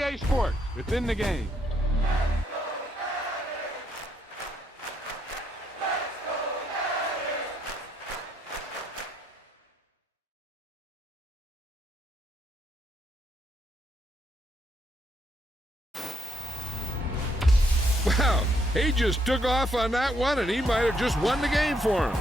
EA Sports, within the game. Wow, he just took off on that one, and he might have just won the game for him.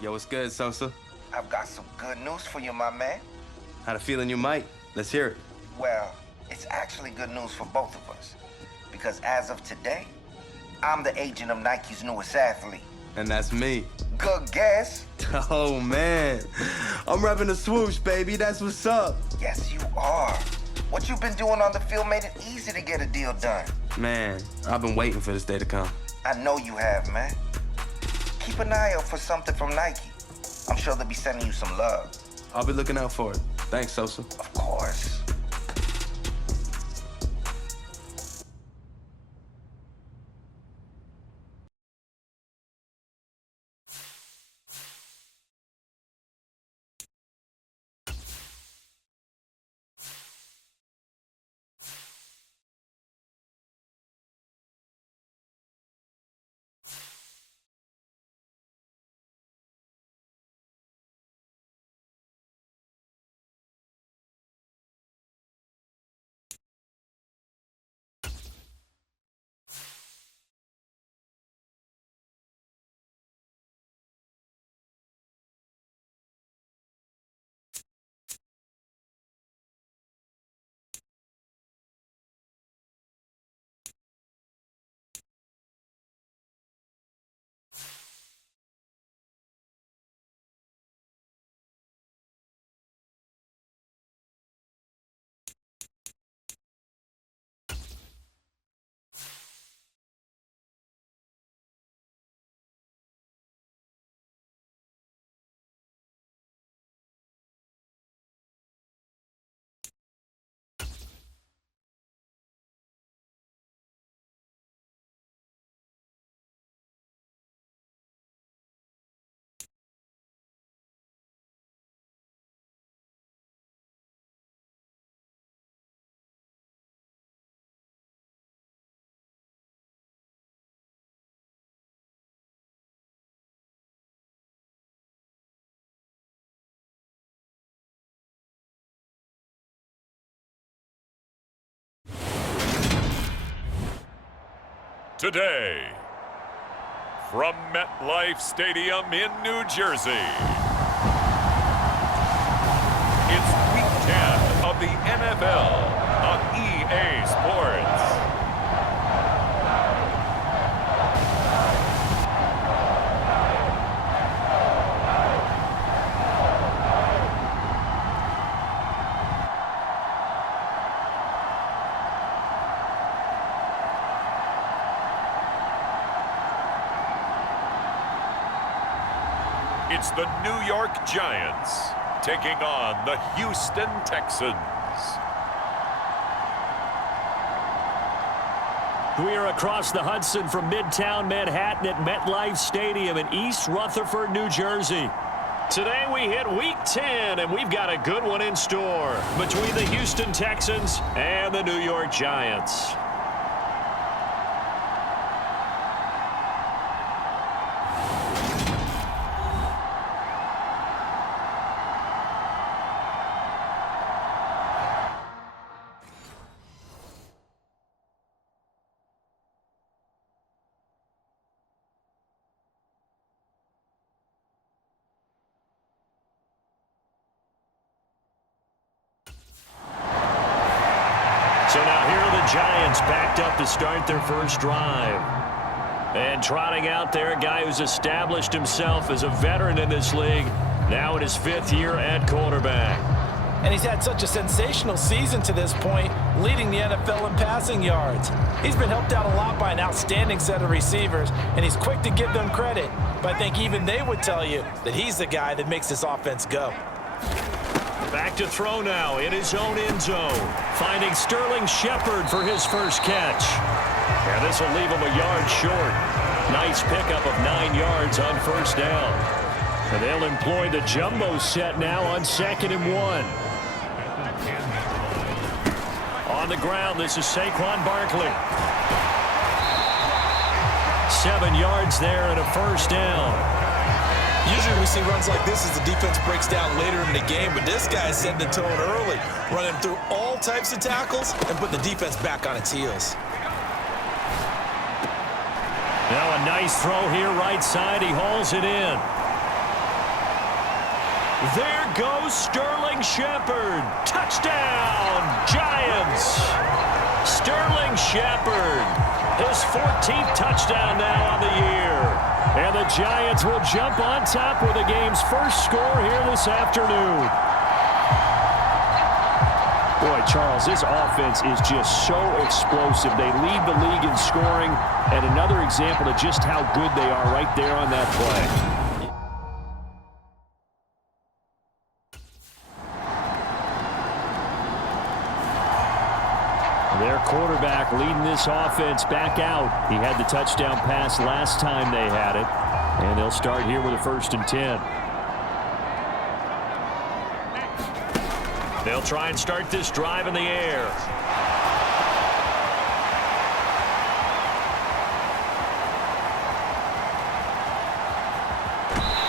Yo, what's good, Sosa? I've got some good news for you, my man. Had a feeling you might. Let's hear it. Well, it's actually good news for both of us. Because as of today, I'm the agent of Nike's newest athlete. And that's me. Good guess. Oh, man. I'm repping the swoosh, baby. That's what's up. Yes, you are. What you've been doing on the field made it easy to get a deal done. Man, I've been waiting for this day to come. I know you have, man. Keep an eye out for something from Nike. I'm sure they'll be sending you some love. I'll be looking out for it. Thanks, Sosa. Of course. Today, from MetLife Stadium in New Jersey, it's Week 10 of the NFL on EA Sports. It's the New York Giants taking on the Houston Texans. We are across the Hudson from Midtown Manhattan at MetLife Stadium in East Rutherford, New Jersey. Today we hit Week 10, and we've got a good one in store between the Houston Texans and the New York Giants. So now here are the Giants backed up to start their first drive. And trotting out there, a guy who's established himself as a veteran in this league, now in his 5th year at quarterback. And he's had such a sensational season to this point, leading the NFL in passing yards. He's been helped out a lot by an outstanding set of receivers, and he's quick to give them credit. But I think even they would tell you that he's the guy that makes this offense go. Back to throw now in his own end zone, finding Sterling Shepard for his first catch. And this will leave him a yard short. Nice pickup of 9 yards on first down. And they'll employ the jumbo set now on 2nd and 1. On the ground, this is Saquon Barkley. 7 yards there and a first down. Usually we see runs like this as the defense breaks down later in the game, but this guy's setting the tone early, running through all types of tackles and putting the defense back on its heels. Now a nice throw here right side. He hauls it in. There goes Sterling Shepard. Touchdown, Giants. Sterling Shepard, his 14th touchdown now on the year. And the Giants will jump on top with the game's first score here this afternoon. Boy, Charles, this offense is just so explosive. They lead the league in scoring, and another example of just how good they are right there on that play. Their quarterback leading this offense back out. He had the touchdown pass last time they had it, and they'll start here with a 1st and 10. They'll try and start this drive in the air.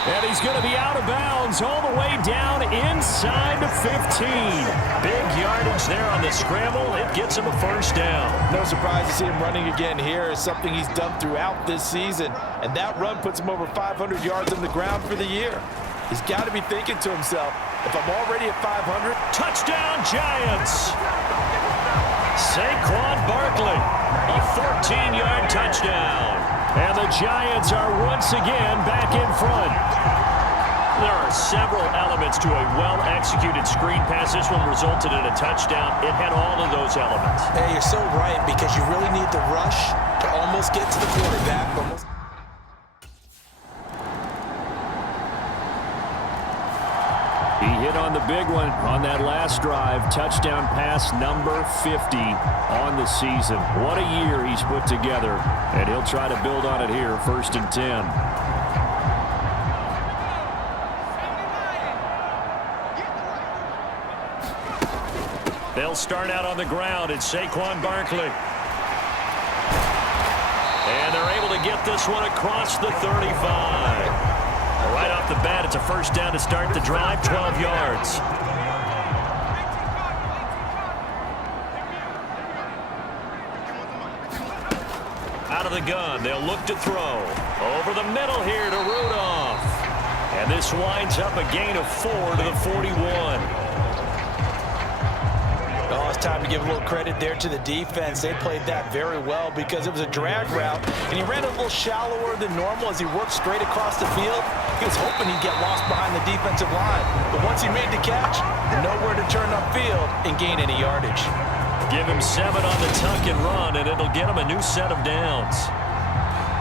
And he's going to be out of bounds all the way down inside the 15. Big yardage there on the scramble. It gets him a 1st down. No surprise to see him running again here. It's something he's done throughout this season. And that run puts him over 500 yards on the ground for the year. He's got to be thinking to himself, if I'm already at 500. Touchdown, Giants. Saquon Barkley, a 14-yard touchdown. And the Giants are once again back in front. There are several elements to a well-executed screen pass. This one resulted in a touchdown. It had all of those elements. Hey, you're so right, because you really need the rush to almost get to the quarterback. He hit on the big one on that last drive. Touchdown pass number 50 on the season. What a year he's put together. And he'll try to build on it here, 1st and 10. They'll start out on the ground. It's Saquon Barkley. And they're able to get this one across the 35. Right off the bat, it's a 1st down to start the drive, 12 yards. Out of the gun, they'll look to throw. Over the middle here to Rudolph. And this winds up a gain of 4 to the 41. Oh, it's time to give a little credit there to the defense. They played that very well because it was a drag route, and he ran a little shallower than normal as he worked straight across the field. He was hoping he'd get lost behind the defensive line, but once he made the catch, nowhere to turn upfield and gain any yardage. Give him 7 on the tuck and run, and it'll get him a new set of downs.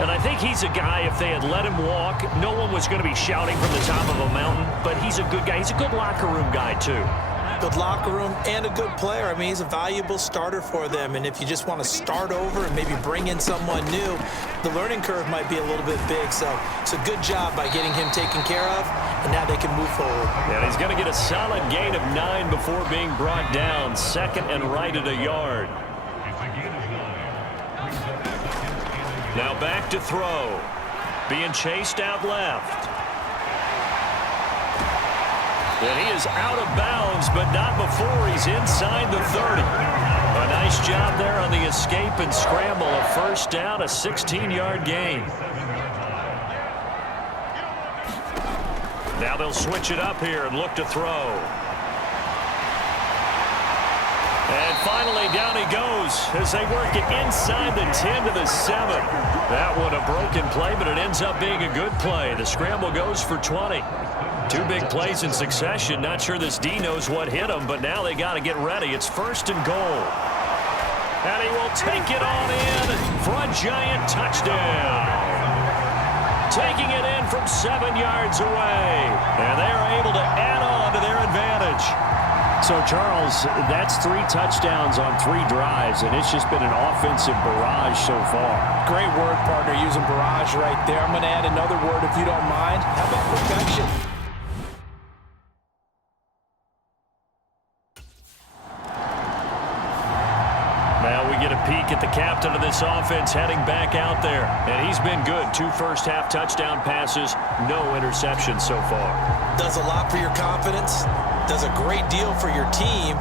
And I think he's a guy, if they had let him walk, no one was going to be shouting from the top of a mountain, but he's a good guy. He's a good locker room guy, too. Good locker room and a good player. I mean, he's a valuable starter for them. And if you just want to start over and maybe bring in someone new, the learning curve might be a little bit big. So it's a good job by getting him taken care of, and now they can move forward. And he's going to get a solid gain of 9 before being brought down. 2nd and right at a yard. Now back to throw. Being chased out left. And he is out of bounds, but not before he's inside the 30. A nice job there on the escape and scramble. A 1st down, a 16-yard gain. Now they'll switch it up here and look to throw. And finally, down he goes as they work it inside the 10 to the 7. That one a broken play, but it ends up being a good play. The scramble goes for 20. 2 big plays in succession. Not sure this D knows what hit him, but now they got to get ready. It's 1st and goal. And he will take it on in for a Giant touchdown. Taking it in from 7 yards away. And they are able to add on to their advantage. So, Charles, that's 3 touchdowns on 3 drives, and it's just been an offensive barrage so far. Great word, partner, using barrage right there. I'm going to add another word if you don't mind. How about perfection? Now we get a peek at the captain of this offense heading back out there. And he's been good. 2 first-half touchdown passes, no interceptions so far. Does a lot for your confidence. Does a great deal for your team.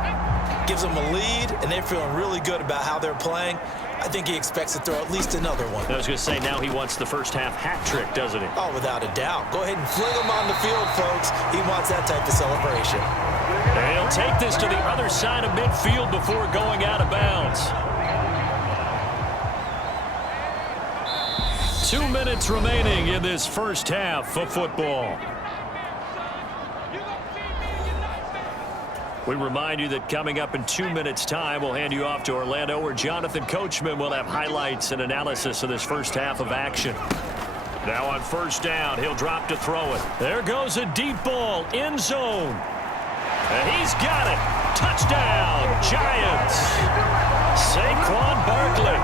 Gives them a lead, and they're feeling really good about how they're playing. I think he expects to throw at least another one. I was going to say, now he wants the first-half hat trick, doesn't he? Oh, without a doubt. Go ahead and fling him on the field, folks. He wants that type of celebration. And he'll take this to the other side of midfield before going out of bounds. 2 minutes remaining in this first half of football. We remind you that coming up in 2 minutes' time, we'll hand you off to Orlando, where Jonathan Coachman will have highlights and analysis of this first half of action. Now on first down, he'll drop to throw it. There goes a deep ball, end zone. And he's got it. Touchdown, Giants. Saquon Barkley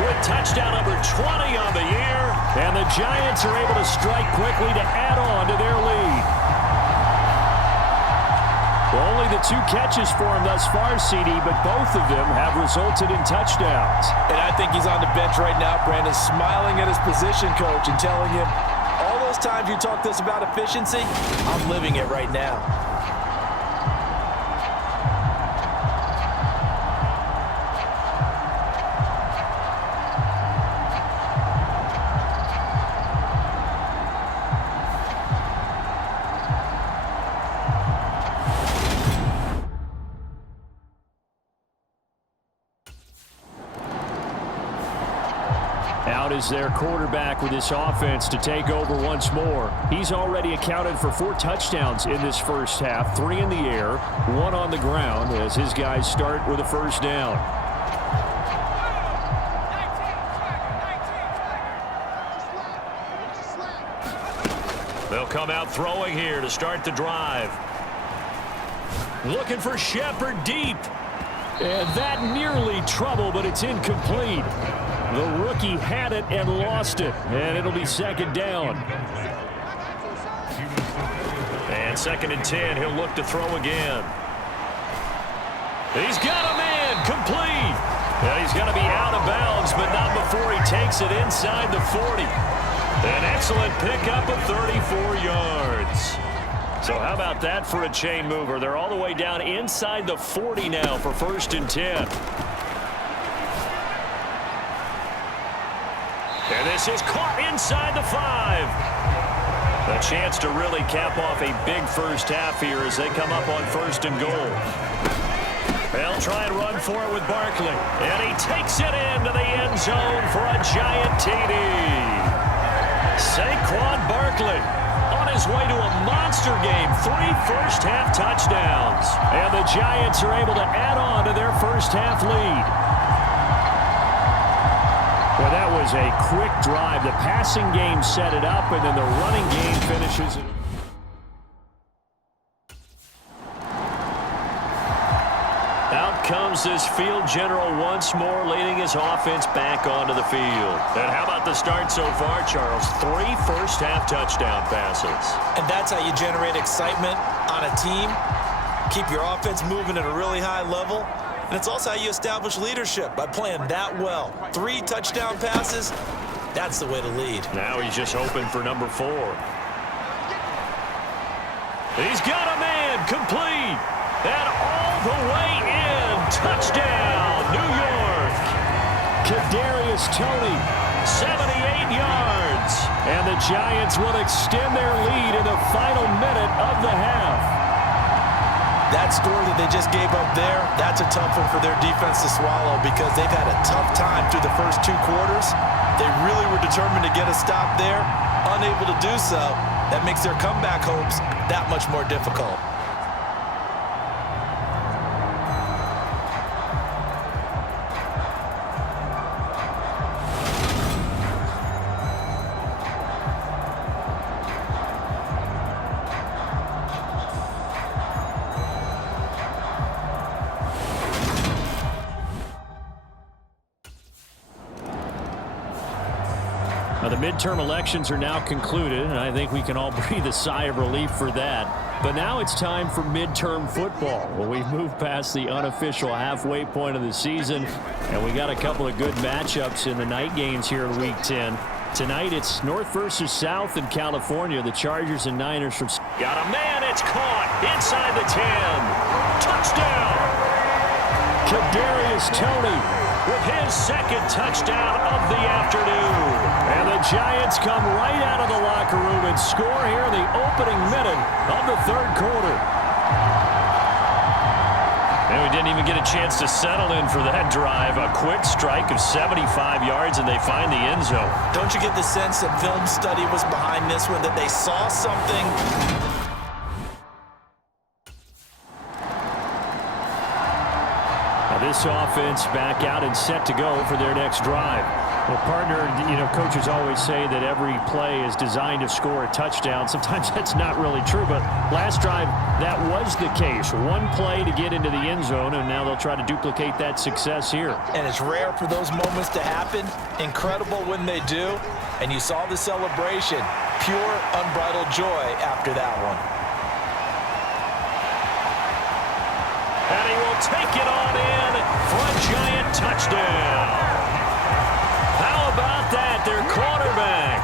with touchdown number 20 on the year. And the Giants are able to strike quickly to add on to their lead. Only the 2 catches for him thus far, CD, but both of them have resulted in touchdowns. And I think he's on the bench right now, Brandon, smiling at his position coach and telling him, all those times you talked to us about efficiency, I'm living it right now. Out is their quarterback with this offense to take over once more. He's already accounted for 4 touchdowns in this first half, 3 in the air, 1 on the ground as his guys start with a first down. They'll come out throwing here to start the drive. Looking for Shepard deep. And that nearly trouble, but it's incomplete. The rookie had it and lost it, and it'll be second down. And 2nd and 10, he'll look to throw again. He's got a man, complete. Yeah, he's got to be out of bounds, but not before he takes it inside the 40. An excellent pickup of 34 yards. So how about that for a chain mover? They're all the way down inside the 40 now for 1st and 10. And this is caught inside the 5. A chance to really cap off a big first half here as they come up on 1st and goal. They'll try and run for it with Barkley. And he takes it into the end zone for a giant TD. Saquon Barkley on his way to a monster game. 3 first-half touchdowns. And the Giants are able to add on to their first-half lead. Well, that was a quick drive. The passing game set it up, and then the running game finishes it. Out comes this field general once more, leading his offense back onto the field. And how about the start so far, Charles? 3 first-half touchdown passes. And that's how you generate excitement on a team. Keep your offense moving at a really high level. And it's also how you establish leadership, by playing that well. 3 touchdown passes, that's the way to lead. Now he's just hoping for number 4. He's got a man, complete, and all the way in. Touchdown, New York. Kadarius Toney, 78 yards. And the Giants will extend their lead in the final minute of the half. That score that they just gave up there, that's a tough one for their defense to swallow because they've had a tough time through the first 2 quarters. They really were determined to get a stop there, unable to do so. That makes their comeback hopes that much more difficult. Now, the midterm elections are now concluded, and I think we can all breathe a sigh of relief for that. But now it's time for midterm football. Well, we've moved past the unofficial halfway point of the season, and we got a couple of good matchups in the night games here in Week 10. Tonight, it's North versus South in California. The Chargers and Niners from... Got a man, it's caught inside the 10. Touchdown! Kadarius Toney with his 2nd touchdown of the afternoon. And the Giants come right out of the locker room and score here in the opening minute of the 3rd quarter. And we didn't even get a chance to settle in for that drive. A quick strike of 75 yards, and they find the end zone. Don't you get the sense that film study was behind this one, that they saw something? This offense back out and set to go for their next drive. Well, partner, coaches always say that every play is designed to score a touchdown. Sometimes that's not really true, but last drive, that was the case. One play to get into the end zone, and now they'll try to duplicate that success here. And it's rare for those moments to happen. Incredible when they do. And you saw the celebration. Pure, unbridled joy after that one. And he will take it on in for a giant touchdown. How about that? Their quarterback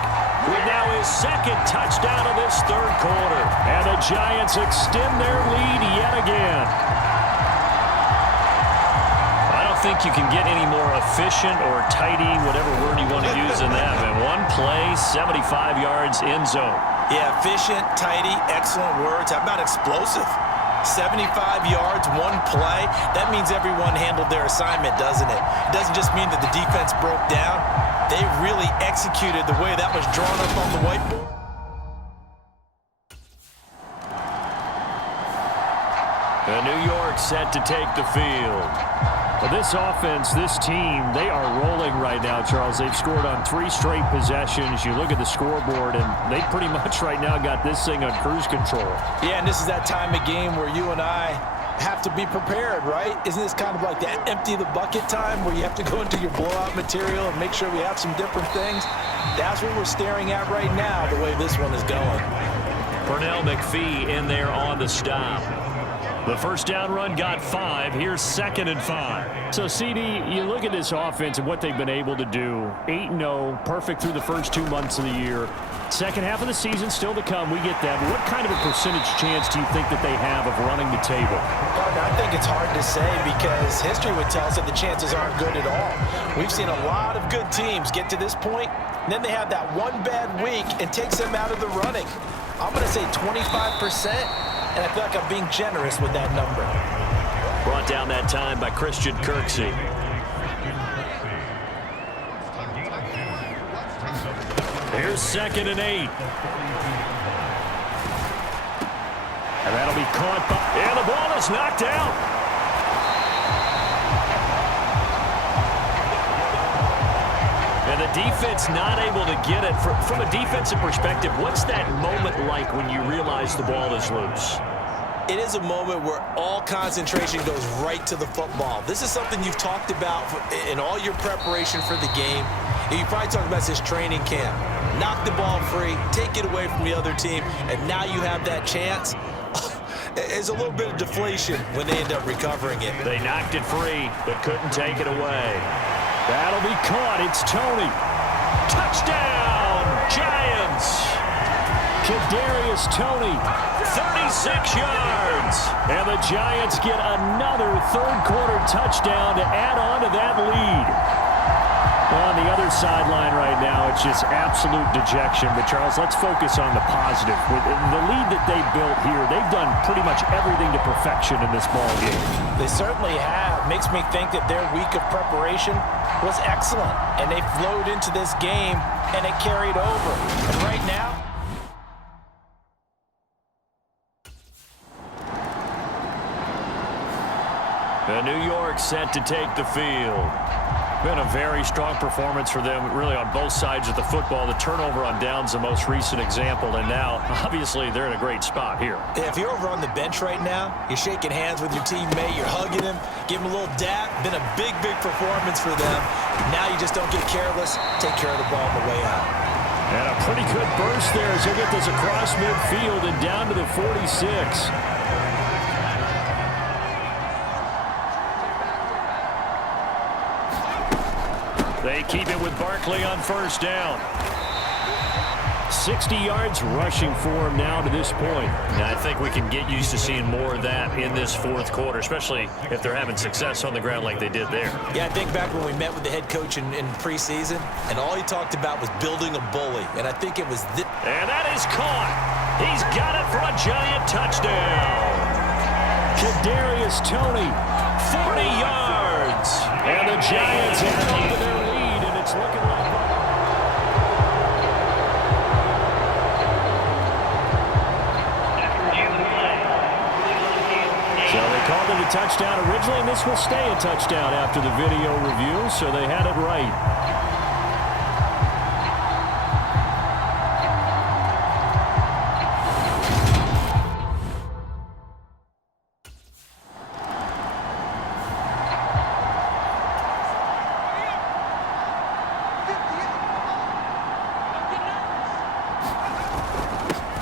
with now his second touchdown of this third quarter. And the Giants extend their lead yet again. I don't think you can get any more efficient or tidy, whatever word you want to use in that. And one play, 75 yards in zone. Yeah, efficient, tidy, excellent words. How about explosive? 75 yards, one play. That means everyone handled their assignment, doesn't it? It doesn't just mean that the defense broke down. They really executed the way that was drawn up on the whiteboard. And New York set to take the field. Well, this offense, this team, they are rolling right now, Charles. They've scored on 3 straight possessions. You look at the scoreboard, and they pretty much right now got this thing on cruise control. Yeah, and this is that time of game where you and I have to be prepared, right? Isn't this kind of like that empty the bucket time where you have to go into your blowout material and make sure we have some different things? That's what we're staring at right now, the way this one is going. Pernell McPhee in there on the stop. The first down run got 5. Here's 2nd and 5. So, CD, you look at this offense and what they've been able to do. 8-0, perfect through the first 2 months of the year. Second half of the season still to come. We get that. But what kind of a percentage chance do you think that they have of running the table? Partner, I think it's hard to say because history would tell us that the chances aren't good at all. We've seen a lot of good teams get to this point, and then they have that one bad week and takes them out of the running. I'm going to say 25%. And I feel like I'm being generous with that number. Brought down that time by Christian Kirksey. Here's 2nd and 8. And that'll be caught by... And the ball is knocked out. And the defense not able to get it. From a defensive perspective, what's that moment like when you realize the ball is loose? It is a moment where all concentration goes right to the football. This is something you've talked about in all your preparation for the game. You probably talked about this training camp. Knock the ball free, take it away from the other team, and now you have that chance. There's a little bit of deflation when they end up recovering it. They knocked it free, but couldn't take it away. That'll be caught. It's Tony. Touchdown, Giants. Kadarius Toney, 36 yards. And the Giants get another third-quarter touchdown to add on to that lead. On the other sideline right now, it's just absolute dejection. But, Charles, let's focus on the positive. With the lead that they built here, they've done pretty much everything to perfection in this ball game. They certainly have. Makes me think that their week of preparation was excellent. And they flowed into this game, and it carried over. And right now, New York set to take the field. Been a very strong performance for them, really, on both sides of the football. The turnover on downs, the most recent example, and now, obviously, they're in a great spot here. If you're over on the bench right now, you're shaking hands with your teammate, you're hugging him, give him a little dap. Been a big, big performance for them. Now you just don't get careless. Take care of the ball on the way out. And a pretty good burst there as he'll get this across midfield and down to the 46. They keep it with Barkley on first down. 60 yards rushing for him now to this point. And I think we can get used to seeing more of that in this fourth quarter, especially if they're having success on the ground like they did there. Yeah, I think back when we met with the head coach in preseason, and all he talked about was building a bully. And I think it was this. And that is caught. He's got it for a giant touchdown. Kadarius Toney, 40 yards. And the Giants have come to their lead, and it's looking like... So they called it a touchdown originally, and this will stay a touchdown after the video review, so they had it right.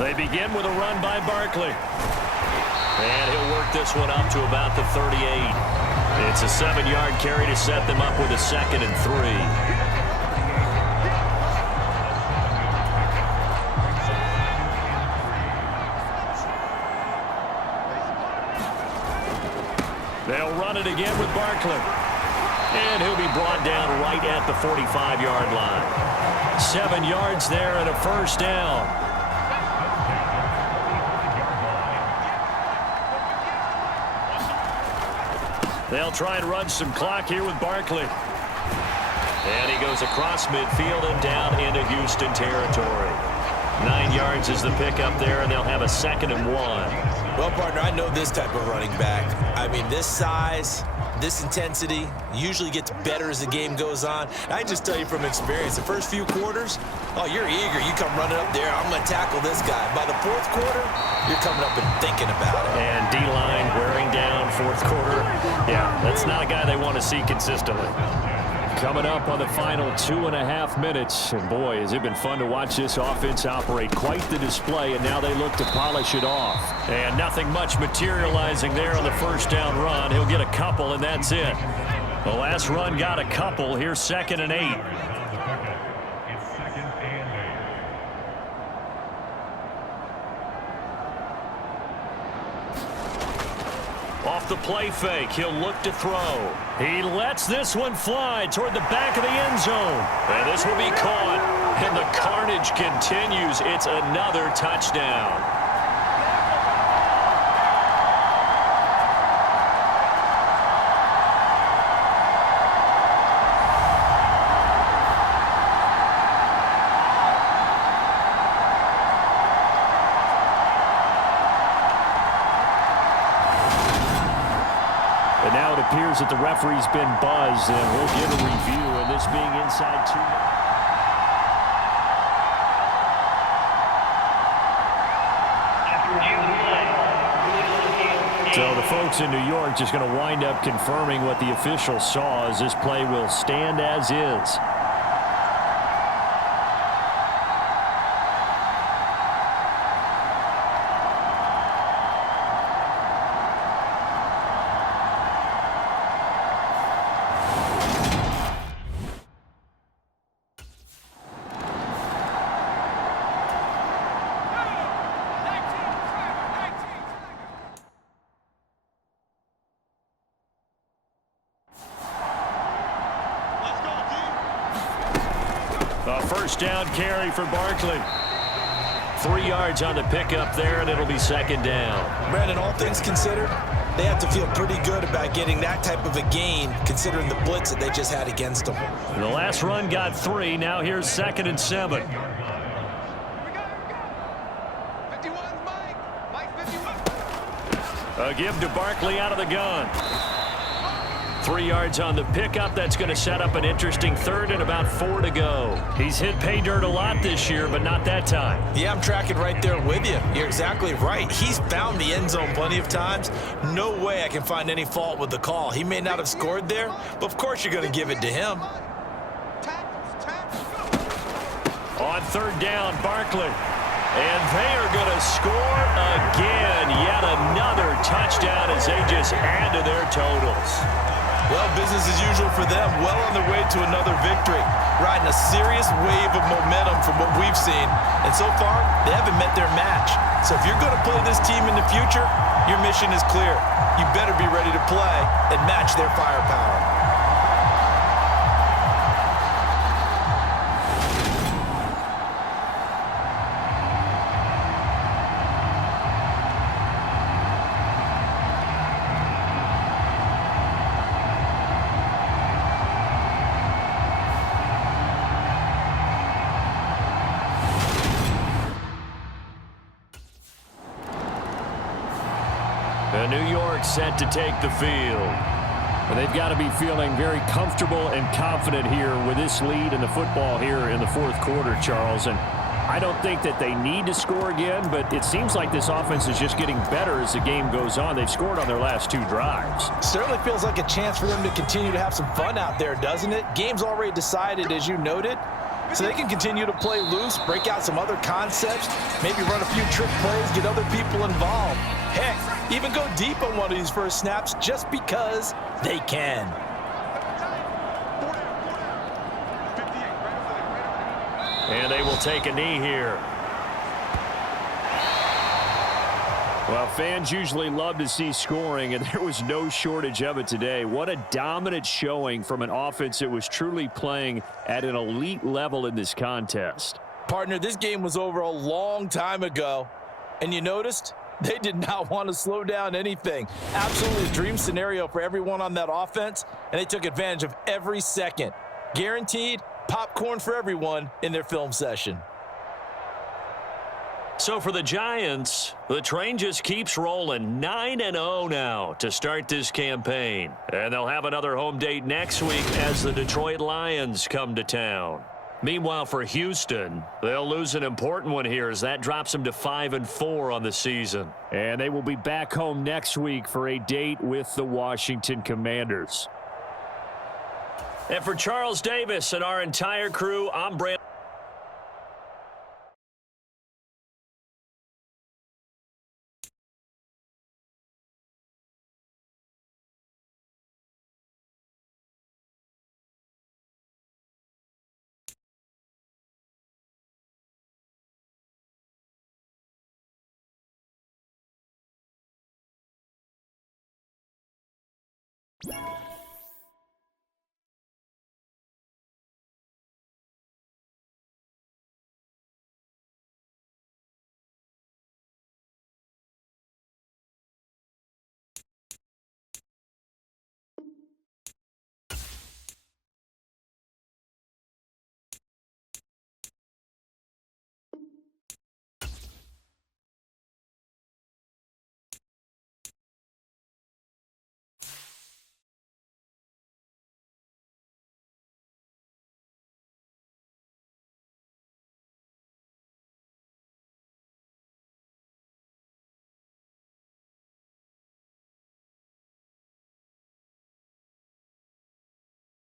They begin with a run by Barkley. And he'll work this one up to about the 38. It's a 7-yard carry to set them up with a 2nd and 3. They'll run it again with Barkley. And he'll be brought down right at the 45-yard line. 7 yards there and a first down. They'll try and run some clock here with Barkley. And he goes across midfield and down into Houston territory. 9 yards is the pickup there, and they'll have a 2nd and 1. Well, partner, I know this type of running back. I mean, this size, this intensity usually gets better as the game goes on. I just tell you from experience, the first few quarters, oh, you're eager. You come running up there, I'm going to tackle this guy. By the 4th quarter, you're coming up and thinking about it. And D-line wearing down 4th quarter. Yeah, that's not a guy they want to see consistently. Coming up on the final 2.5 minutes. And boy, has it been fun to watch this offense operate. Quite the display, and now they look to polish it off. And nothing much materializing there on the first down run. He'll get a couple, and that's it. The last run got a couple. Here's 2nd and 8. Off the play fake, he'll look to throw. He lets this one fly toward the back of the end zone. And this will be caught. And the carnage continues. It's another touchdown. And now it appears that the referee's been buzzed, and we'll get a review, and this being inside 2. So the folks in New York just going to wind up confirming what the official saw, as this play will stand as is. A first down carry for Barkley. 3 yards on the pickup there, and it'll be 2nd down. Brandon, all things considered, they have to feel pretty good about getting that type of a gain, considering the blitz that they just had against them. And the last run got 3. Now here's 2nd and 7. A give to Barkley out of the gun. 3 yards on the pickup. That's going to set up an interesting 3rd and about 4 to go. He's hit pay dirt a lot this year, but not that time. Yeah, I'm tracking right there with you. You're exactly right. He's found the end zone plenty of times. No way I can find any fault with the call. He may not have scored there, but of course you're going to give it to him. On 3rd down, Barkley. And they are going to score again. Yet another touchdown as they just add to their totals. Well, business as usual for them. Well on their way to another victory. Riding a serious wave of momentum from what we've seen. And so far, they haven't met their match. So if you're going to play this team in the future, your mission is clear. You better be ready to play and match their firepower. And New York set to take the field. Well, they've got to be feeling very comfortable and confident here with this lead in the football here in the fourth quarter, Charles. And I don't think that they need to score again, but it seems like this offense is just getting better as the game goes on. They've scored on their last 2 drives. Certainly feels like a chance for them to continue to have some fun out there, doesn't it? Game's already decided, as you noted, so they can continue to play loose, break out some other concepts, maybe run a few trick plays, get other people involved. Heck, even go deep on one of these first snaps just because they can. And they will take a knee here. Well, fans usually love to see scoring, and there was no shortage of it today. What a dominant showing from an offense that was truly playing at an elite level in this contest. Partner, this game was over a long time ago, and you noticed they did not want to slow down anything. Absolutely a dream scenario for everyone on that offense, and they took advantage of every second. Guaranteed popcorn for everyone in their film session. So for the Giants, the train just keeps rolling. 9-0 now to start this campaign. And they'll have another home date next week as the Detroit Lions come to town. Meanwhile, for Houston, they'll lose an important one here as that drops them to 5-4 on the season. And they will be back home next week for a date with the Washington Commanders. And for Charles Davis and our entire crew, I'm Brandon.